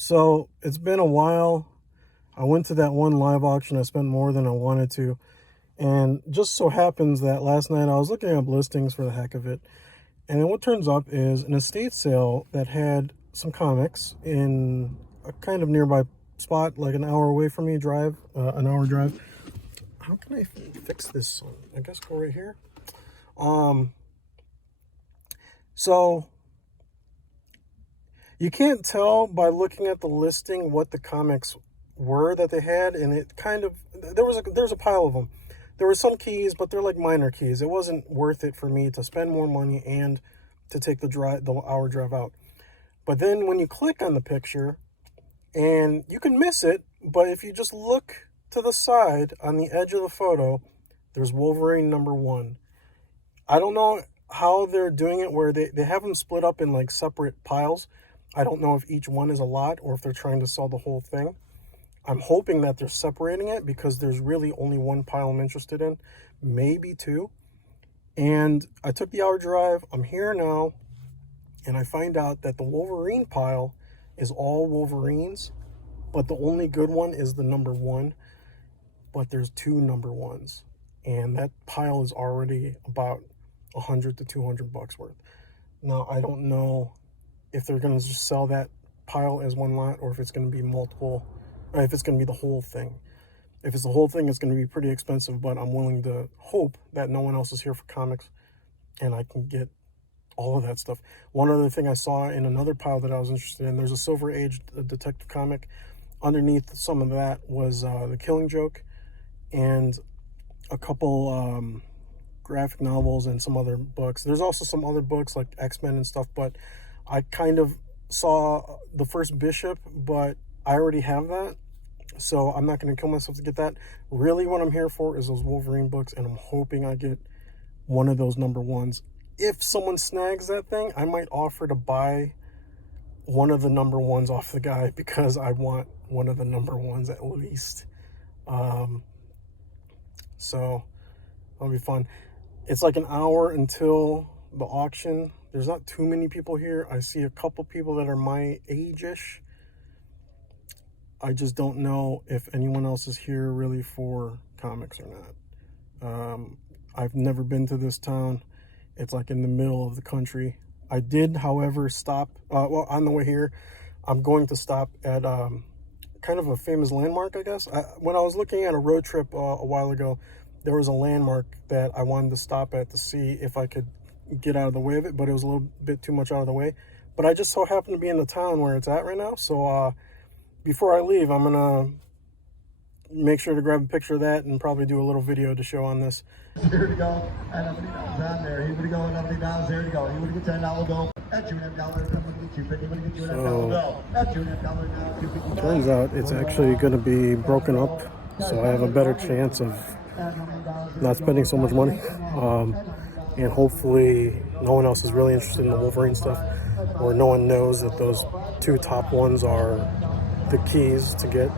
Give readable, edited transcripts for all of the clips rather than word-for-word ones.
So it's been a while. I went to that one live auction. I spent more than I wanted to. And just so happens that last night I was looking up listings for the heck of it. And then what turns up is an estate sale that had some comics in a kind of nearby spot, like an hour away from me, an hour drive. How can I fix this? I guess go right here. So you can't tell by looking at the listing what the comics were that they had, and it kind of, there was a pile of them. There were some keys, but they're like minor keys. It wasn't worth it for me to spend more money and to take the hour drive out. But then when you click on the picture, and you can miss it, but if you just look to the side on the edge of the photo, there's Wolverine #1. I don't know how they're doing it, where they have them split up in like separate piles. I don't know if each one is a lot or if they're trying to sell the whole thing. I'm hoping that they're separating it because there's really only one pile I'm interested in, maybe two. And I took the hour drive. I'm here now, and I find out that the Wolverine pile is all Wolverines, but the only good one is the #1. But there's two #1s, and that pile is already about $100 to $200 worth. Now I don't know if they're going to just sell that pile as one lot, or if it's going to be multiple, or if it's going to be the whole thing. If it's the whole thing, it's going to be pretty expensive, but I'm willing to hope that no one else is here for comics and I can get all of that stuff. One other thing I saw in another pile that I was interested in, there's a Silver Age detective comic. Underneath some of that was The Killing Joke and a couple graphic novels and some other books. There's also some other books like X-Men and stuff, but I kind of saw the first Bishop, but I already have that, so I'm not going to kill myself to get that. Really what I'm here for is those Wolverine books, and I'm hoping I get one of those #1s. If someone snags that thing, I might offer to buy one of the #1s off the guy, because I want one of the #1s at least. So that'll be fun. It's like an hour until the auction. There's not too many people here. I see a couple people that are my age-ish. I just don't know if anyone else is here really for comics or not. I've never been to this town. It's like in the middle of the country. I did, however, stop, well, on the way here, I'm going to stop at kind of a famous landmark, I guess. When I was looking at a road trip a while ago, there was a landmark that I wanted to stop at to see if I could get out of the way of it, but it was a little bit too much out of the way. But I just so happen to be in the town where it's at right now, so before I leave, I'm gonna make sure to grab a picture of that and probably do a little video to show on this. Here to go, and $90 down there. He would go, $90. There to go. He would get $10 bill. At $2.50, he would get you $2 bill. At $2.50 now. Turns out it's actually going to be broken up, so I have a better chance of not spending so much money. And hopefully no one else is really interested in the Wolverine stuff, or no one knows that those two top ones are the keys to get.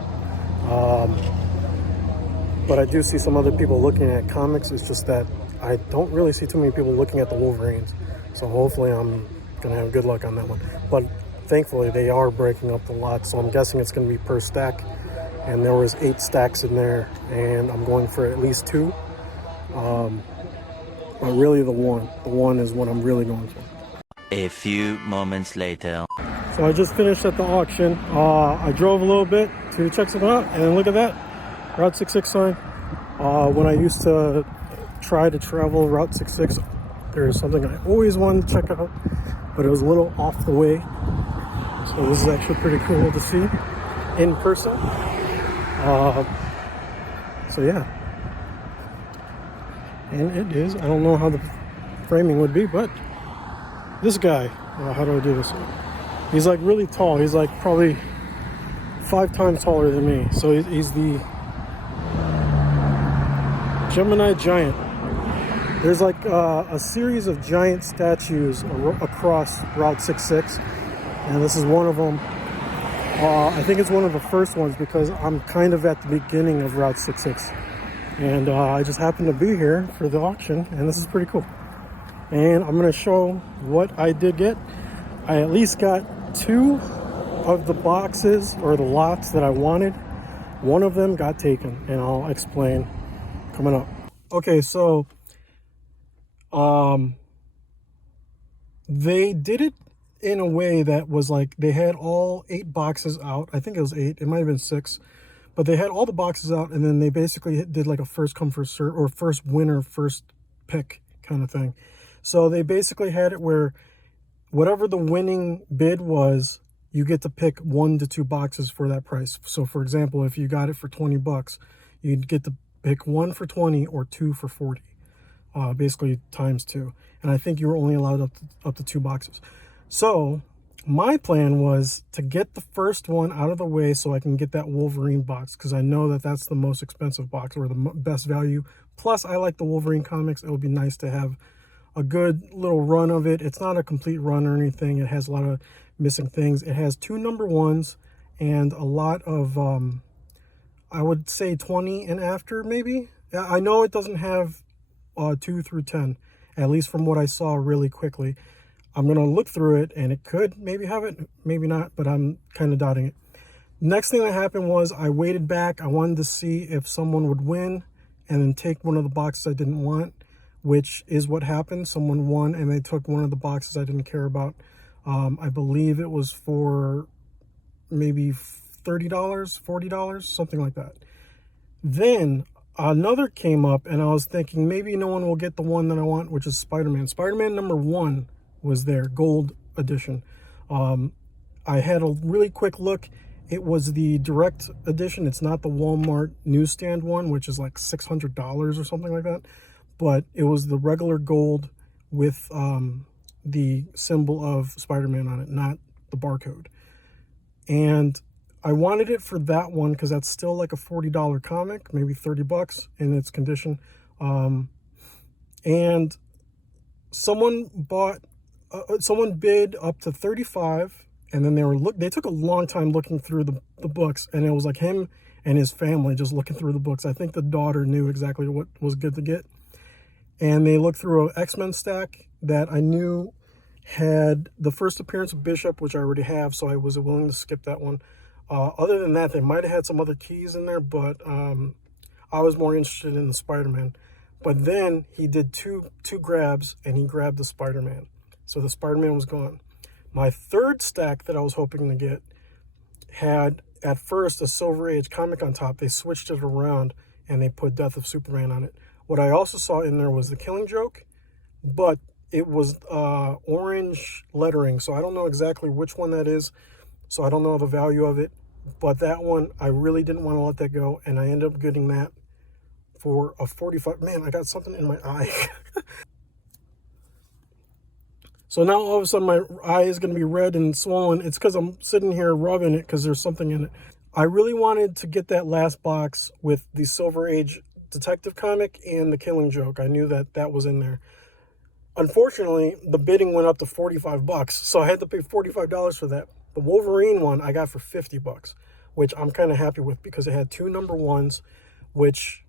But I do see some other people looking at comics. It's just that I don't really see too many people looking at the Wolverines, so hopefully I'm gonna have good luck on that one. But thankfully they are breaking up the lot, so I'm guessing it's gonna be per stack, and there was 8 stacks in there, and I'm going for at least 2. But really the one is what I'm really going for. A few moments later. So I just finished at the auction. I drove a little bit to check something out, and look at that, Route 66 sign. When I used to try to travel Route 66, there is something I always wanted to check out, but it was a little off the way. So this is actually pretty cool to see in person. So yeah, and it is. I don't know how the framing would be, but this guy, how do I do this? He's like really tall. He's like probably 5 times taller than me. So he's the Gemini Giant. There's like a series of giant statues across Route 66, and this is one of them. I think it's one of the first ones because I'm kind of at the beginning of Route 66, and I just happened to be here for the auction, and this is pretty cool. And I'm going to show what I did get. I at least got 2 of the boxes or the lots that I wanted, one of them got taken, and I'll explain coming up. Okay, so they did it in a way that was like they had all 8 boxes out. I think it was 8. It might have been 6. But they had all the boxes out, and then they basically did like a first come, first serve, or first winner, first pick kind of thing. So they basically had it where whatever the winning bid was, you get to pick 1 to 2 boxes for that price. So for example, if you got it for $20, you'd get to pick 1 for 20 or 2 for 40. Basically times 2. And I think you were only allowed up to 2 boxes. So my plan was to get the first one out of the way so I can get that Wolverine box, because I know that that's the most expensive box or the best value. Plus, I like the Wolverine comics. It would be nice to have a good little run of it. It's not a complete run or anything. It has a lot of missing things. It has 2 number 1s and a lot of, I would say 20 and after maybe. I know it doesn't have 2 through 10, at least from what I saw really quickly. I'm going to look through it, and it could maybe have it, maybe not, but I'm kind of doubting it. Next thing that happened was I waited back. I wanted to see if someone would win and then take one of the boxes I didn't want, which is what happened. Someone won, and they took one of the boxes I didn't care about. I believe it was for maybe $30, $40, something like that. Then another came up, and I was thinking maybe no one will get the one that I want, which is Spider-Man. Spider-Man number 1 was there, gold edition. I had a really quick look. It was the direct edition. It's not the Walmart newsstand one, which is like $600 or something like that. But it was the regular gold with the symbol of Spider-Man on it, not the barcode. And I wanted it for that one because that's still like a $40 comic, maybe $30 in its condition. And someone bid up to $35, and then they took a long time looking through the books, and it was like him and his family just looking through the books. I think the daughter knew exactly what was good to get. And they looked through an X-Men stack that I knew had the first appearance of Bishop, which I already have, so I was willing to skip that one. Other than that, they might have had some other keys in there, but I was more interested in the Spider-Man. But then he did two grabs, and he grabbed the Spider-Man. So the Spider-Man was gone. My third stack that I was hoping to get had, at first, a Silver Age comic on top. They switched it around, and they put Death of Superman on it. What I also saw in there was the Killing Joke, but it was orange lettering, so I don't know exactly which one that is, so I don't know the value of it. But that one, I really didn't want to let that go, and I ended up getting that for a $45. Man, I got something in my eye. So now all of a sudden my eye is going to be red and swollen. It's because I'm sitting here rubbing it because there's something in it. I really wanted to get that last box with the Silver Age detective comic and the Killing Joke. I knew that was in there. Unfortunately, the bidding went up to $45, so I had to pay $45 for that. The Wolverine one I got for $50, which I'm kind of happy with because it had 2 number 1s, which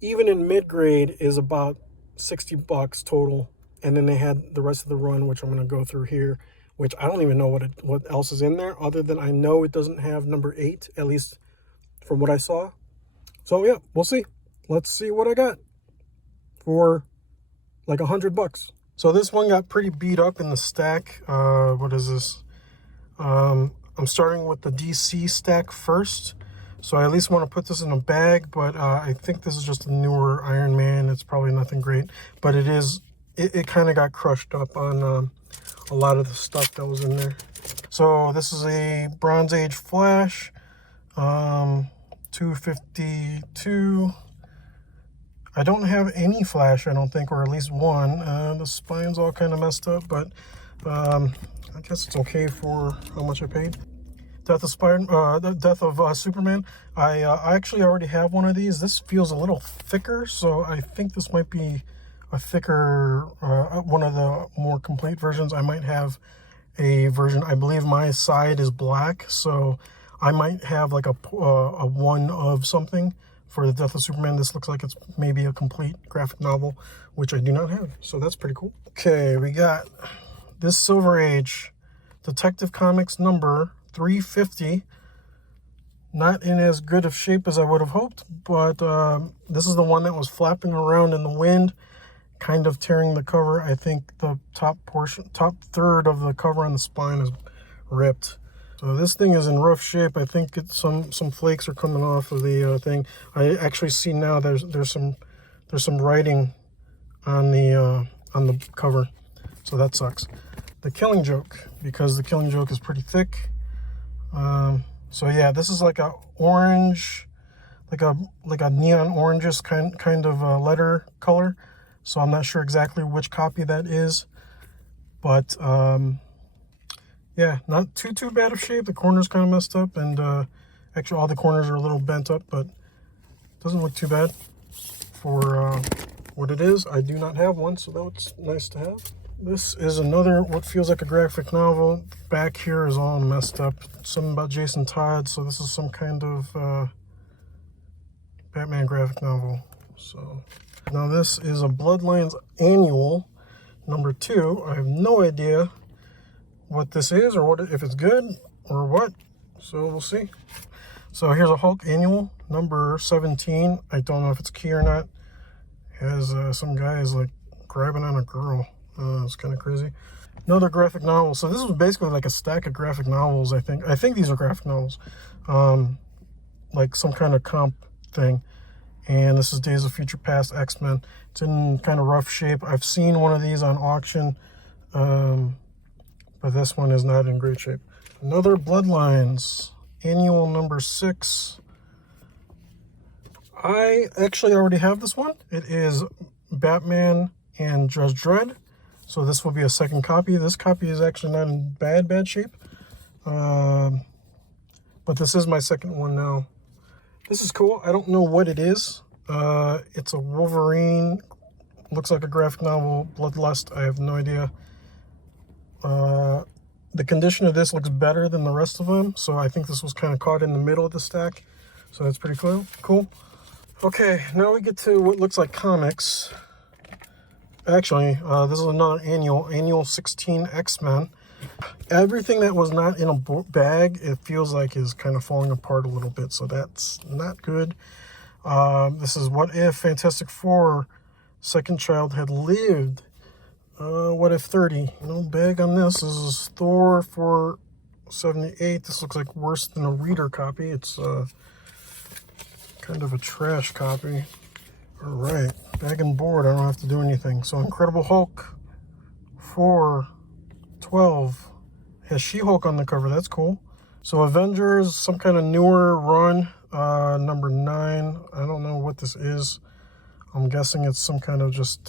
even in mid-grade is about $60 total. And then they had the rest of the run, which I'm going to go through here, which I don't even know what else is in there, other than I know it doesn't have number 8, at least from what I saw. So yeah, we'll see. Let's see what I got for like $100. So this one got pretty beat up in the stack. What is this? I'm starting with the DC stack first. So I at least want to put this in a bag, but I think this is just a newer Iron Man. It's probably nothing great, but it is. It kind of got crushed up on a lot of the stuff that was in there. So this is a Bronze Age Flash, 252. I don't have any Flash, I don't think, or at least one. The spine's all kind of messed up, but I guess it's okay for how much I paid. Death of Superman. I actually already have one of these. This feels a little thicker, so I think this might be a thicker, one of the more complete versions. I might have a version, I believe my side is black, so I might have like a one of something for the Death of Superman. This looks like it's maybe a complete graphic novel, which I do not have, so that's pretty cool. Okay, we got this Silver Age Detective Comics number 350. Not in as good of shape as I would have hoped, but this is the one that was flapping around in the wind, kind of tearing the cover. I think the top third of the cover on the spine is ripped. So this thing is in rough shape. I think some flakes are coming off of the thing. I actually see now there's some writing on the cover, so that sucks. The Killing Joke, because the Killing Joke is pretty thick. So yeah, this is like a orange, like a neon orangish kind of letter color. So I'm not sure exactly which copy that is, but yeah, not too bad of shape. The corner's kind of messed up, and actually all the corners are a little bent up, but it doesn't look too bad for what it is. I do not have one, so that's nice to have. This is another, what feels like a graphic novel. Back here is all messed up. Something about Jason Todd, so this is some kind of Batman graphic novel. So now this is a Bloodlines Annual number 2. I have no idea what this is, or what, if it's good or what, so we'll see. So here's a Hulk Annual number 17. I don't know if it's key or not. It has some guy is like grabbing on a girl. It's kind of crazy. Another graphic novel. So this was basically like a stack of graphic novels. I think these are graphic novels, like some kind of comp thing. And this is Days of Future Past X-Men. It's in kind of rough shape. I've seen one of these on auction, but this one is not in great shape. Another Bloodlines Annual number 6. I actually already have this one. It is Batman and Judge Dredd. So this will be a second copy. This copy is actually not in bad shape. But this is my second one now. This is cool. I don't know what it is. It's a Wolverine. Looks like a graphic novel. Bloodlust. I have no idea. The condition of this looks better than the rest of them. So I think this was kind of caught in the middle of the stack. So that's pretty cool. Okay, now we get to what looks like comics. Actually, this is another annual 16 X-Men. Everything that was not in a bag, it feels like is kind of falling apart a little bit, so that's not good. This is What If Fantastic Four Second Child Had Lived. What If 30. No bag on this. This is Thor 478. This looks like worse than a reader copy. It's kind of a trash copy. All right, bag and board. I don't have to do anything. So Incredible Hulk 412 has She-Hulk on the cover. That's cool. So Avengers, some kind of newer run, number 9. I don't know what this is. I'm guessing it's some kind of just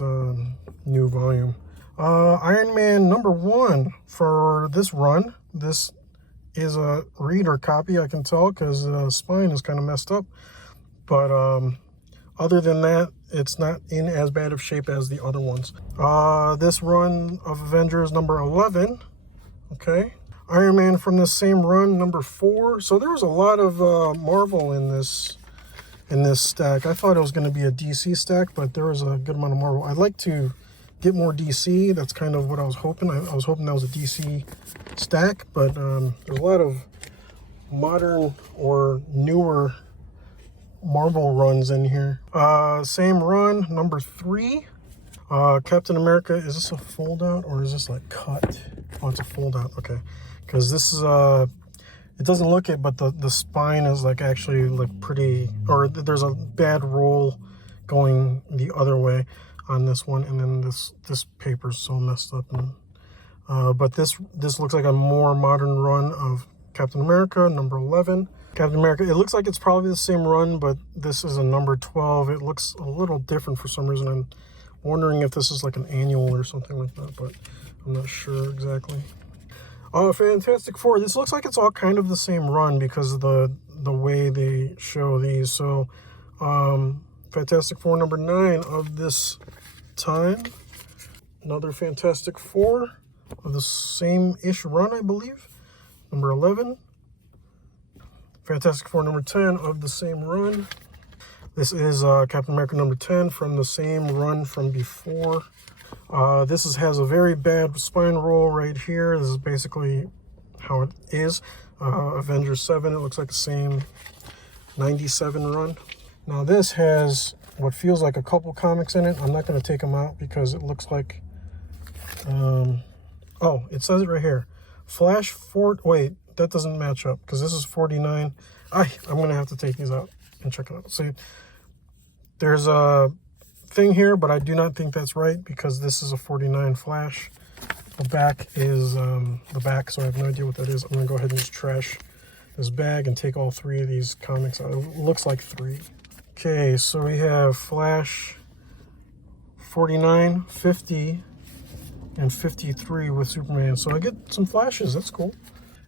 new volume. Iron Man number 1 for this run. This is a reader copy, I can tell, because the spine is kind of messed up. But other than that, it's not in as bad of shape as the other ones. This run of Avengers number 11. Okay. Iron Man from the same run, number 4. So there was a lot of Marvel in this stack. I thought it was going to be a DC stack, but there was a good amount of Marvel. I'd like to get more DC. That's kind of what I was hoping. I was hoping that was a DC stack, but there's a lot of modern or newer Marvel runs in here. Same run, number 3. Captain America. Is this a fold out or is this like cut? Oh, it's a fold out. Okay, because this is it doesn't look it, but the spine is like actually like pretty, or there's a bad roll going the other way on this one, and then this paper's so messed up. And but this looks like a more modern run of Captain America number 11. Captain America, it looks like it's probably the same run, but this is a number 12. It looks a little different for some reason. I'm wondering if this is like an annual or something like that, but I'm not sure exactly. Fantastic Four. This looks like it's all kind of the same run because of the way they show these. So, Fantastic Four number 9 of this time. Another Fantastic Four of the same-ish run, I believe. Number 11. Fantastic Four number 10 of the same run. This is Captain America number 10 from the same run from before. This has a very bad spine roll right here. This is basically how it is. Avengers 7, it looks like the same 97 run. Now this has what feels like a couple comics in it. I'm not going to take them out because it looks like, oh, it says it right here. Flash 4, wait, that doesn't match up because this is 49. I'm going to have to take these out and check it out. See, there's a thing here, but I do not think that's right because this is a 49 Flash. The back is the back, so I have no idea what that is. I'm going to go ahead and just trash this bag and take all 3 of these comics out. It looks like 3. Okay, so we have Flash 49, 50, and 53 with Superman. So I get some Flashes. That's cool.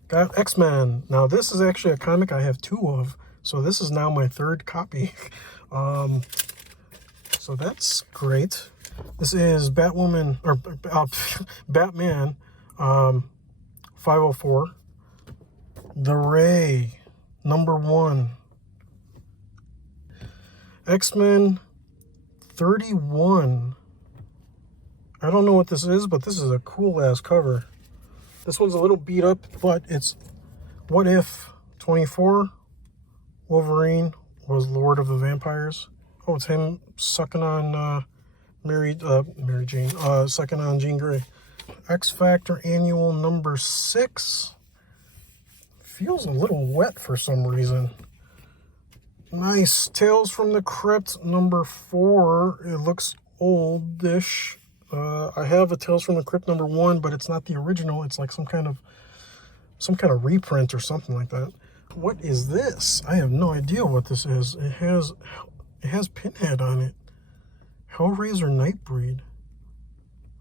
Got X-Men. Now this is actually a comic I have 2 of. So this is now my 3rd copy. So that's great. This is Batwoman, or Batman 504. The Ray, #1. X-Men 31. I don't know what this is, but this is a cool ass cover. This one's a little beat up, but it's What If 24. Wolverine was Lord of the Vampires. Oh, it's him sucking on Mary Jane, sucking on Jean Grey. X Factor Annual #6. Feels a little wet for some reason. Nice. Tales from the Crypt #4. It looks oldish. I have a Tales from the Crypt #1, but it's not the original. It's like some kind of reprint or something like that. What is this? I have no idea what this is. It has Pinhead on it. Hellraiser Nightbreed.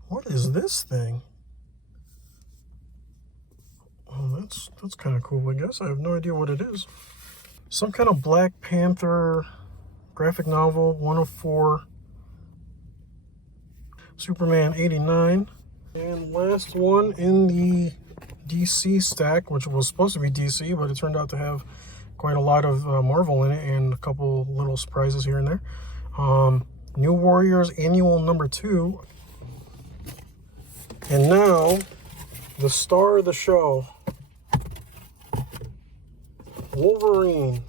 What is this thing? Oh, that's kind of cool, I guess. I have no idea what it is. Some kind of Black Panther graphic novel, 104. Superman 89. And last one in the DC stack, which was supposed to be DC, but it turned out to have quite a lot of Marvel in it and a couple little surprises here and there. New Warriors Annual #2. And now, the star of the show, Wolverine.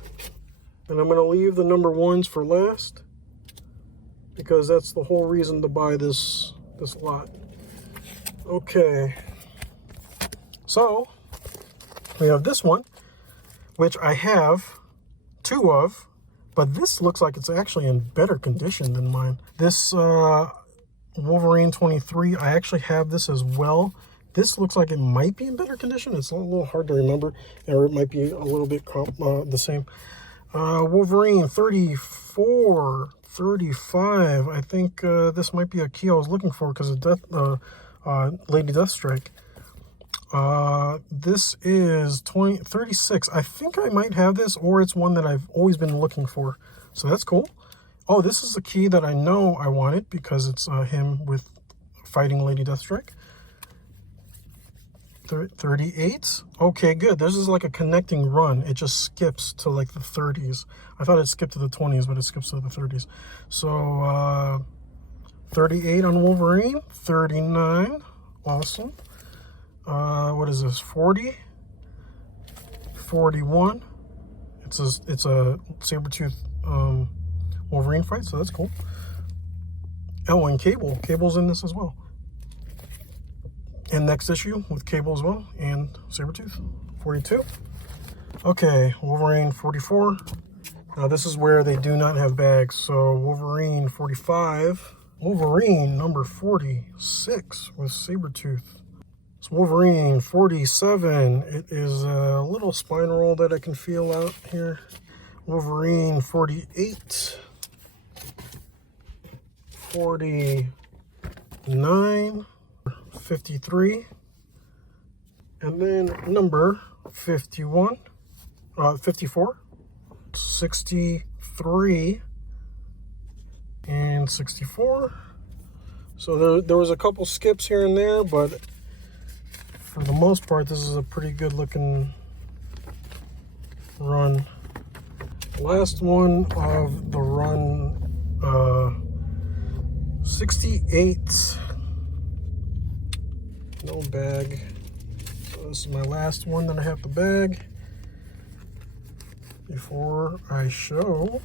And I'm going to leave the #1s for last because that's the whole reason to buy this lot. Okay. So, we have this one, which I have 2 of, but this looks like it's actually in better condition than mine. This Wolverine 23, I actually have this as well. This looks like it might be in better condition. It's a little hard to remember, or it might be a little bit the same. Wolverine 34, 35. I think this might be a key I was looking for because of Lady Deathstrike. This is 36. I think I might have this, or it's one that I've always been looking for. So that's cool. Oh, this is the key that I know I wanted because it's him with fighting Lady Deathstrike. 38. Okay, good. This is like a connecting run. It just skips to like the 30s. I thought it skipped to the 20s, but it skips to the 30s. So 38 on Wolverine. 39. Awesome. What is this? 40. 41. It's a Sabretooth Wolverine fight, so that's cool. Oh, and Cable's in this as well. And next issue with Cable as well, and Sabretooth. 42. Okay, Wolverine 44. Now this is where they do not have bags. So Wolverine 45. Wolverine number 46 with Sabretooth. It's Wolverine 47. It is a little spine roll that I can feel out here. Wolverine 48. 49. 53. And then number 51. 54. 63. And 64. So there was a couple skips here and there, but for the most part, this is a pretty good looking run. Last one of the run, 68. No bag. So this is my last one that I have to bag. before I show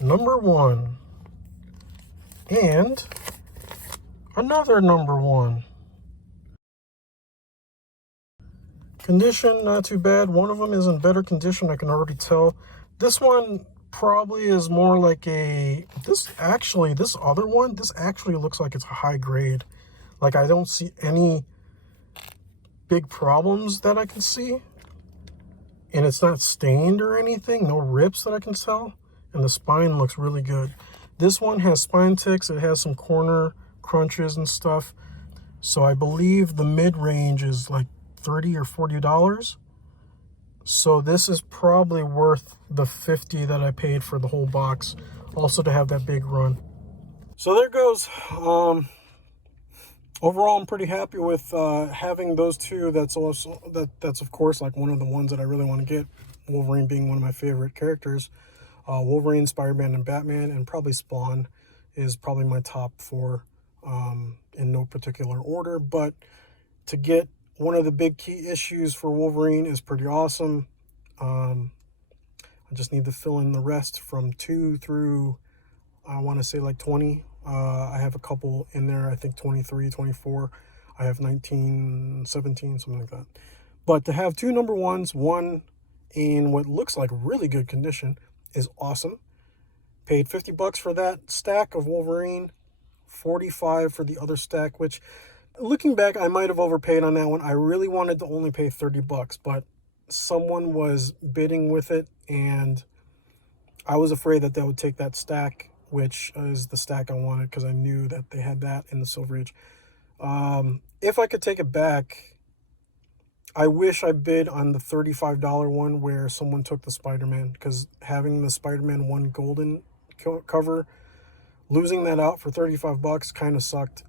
number one and another number one. Condition, not too bad. One of them is in better condition, I can already tell. This one probably is more like this other one, this actually looks like it's a high grade. Like, I don't see any big problems that I can see. And it's not stained or anything, no rips that I can tell. And the spine looks really good. This one has spine ticks, it has some corner crunches and stuff. So I believe the mid-range is like $30 or $40. So this is probably worth the $50 that I paid for the whole box. Also to have that big run. So there goes. Overall, I'm pretty happy with having those two. That's of course like one of the ones that I really want to get. Wolverine being one of my favorite characters. Wolverine, Spider-Man, and Batman, and probably Spawn is probably my top four in no particular order. But to get one of the big key issues for Wolverine is pretty awesome. I just need to fill in the rest from 2 through, I want to say like 20. I have a couple in there, I think 23, 24. I have 19, 17, something like that. But to have two number ones, one in what looks like really good condition, is awesome. Paid $50 for that stack of Wolverine, $45 for the other stack, which, looking back, I might have overpaid on that one. I really wanted to only pay $30, but someone was bidding with it, and I was afraid that they would take that stack, which is the stack I wanted, because I knew that they had that in the Silver Age. If I could take it back, I wish I bid on the $35 one where someone took the Spider-Man, because having the Spider-Man 1 golden cover, losing that out for $35 kind of sucked,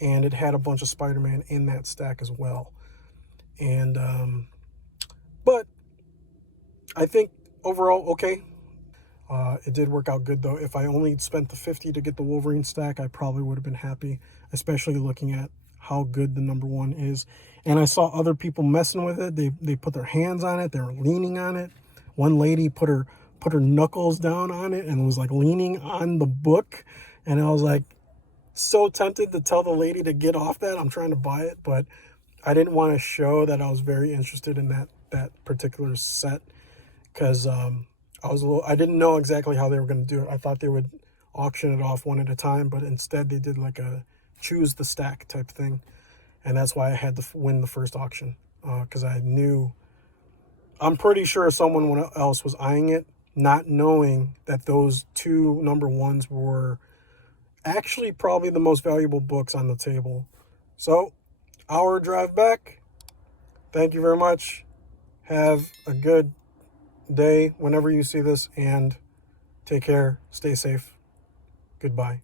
and it had a bunch of Spider-Man in that stack as well. And but I think overall okay. It did work out good though. If I only spent the $50 to get the Wolverine stack, I probably would have been happy, especially looking at how good the number one is. And I saw other people messing with it. They put their hands on it. They were leaning on it. One lady put her knuckles down on it and was like leaning on the book. And I was like so tempted to tell the lady to get off that. I'm trying to buy it, but I didn't want to show that I was very interested in that particular set, because I didn't know exactly how they were going to do it. I thought they would auction it off one at a time, but instead they did like a choose the stack type thing. And that's why I had to win the first auction, because I'm pretty sure someone else was eyeing it, not knowing that those two number ones were actually probably the most valuable books on the table. So, our drive back. Thank you very much. Have a good day whenever you see this, and take care. Stay safe. Goodbye.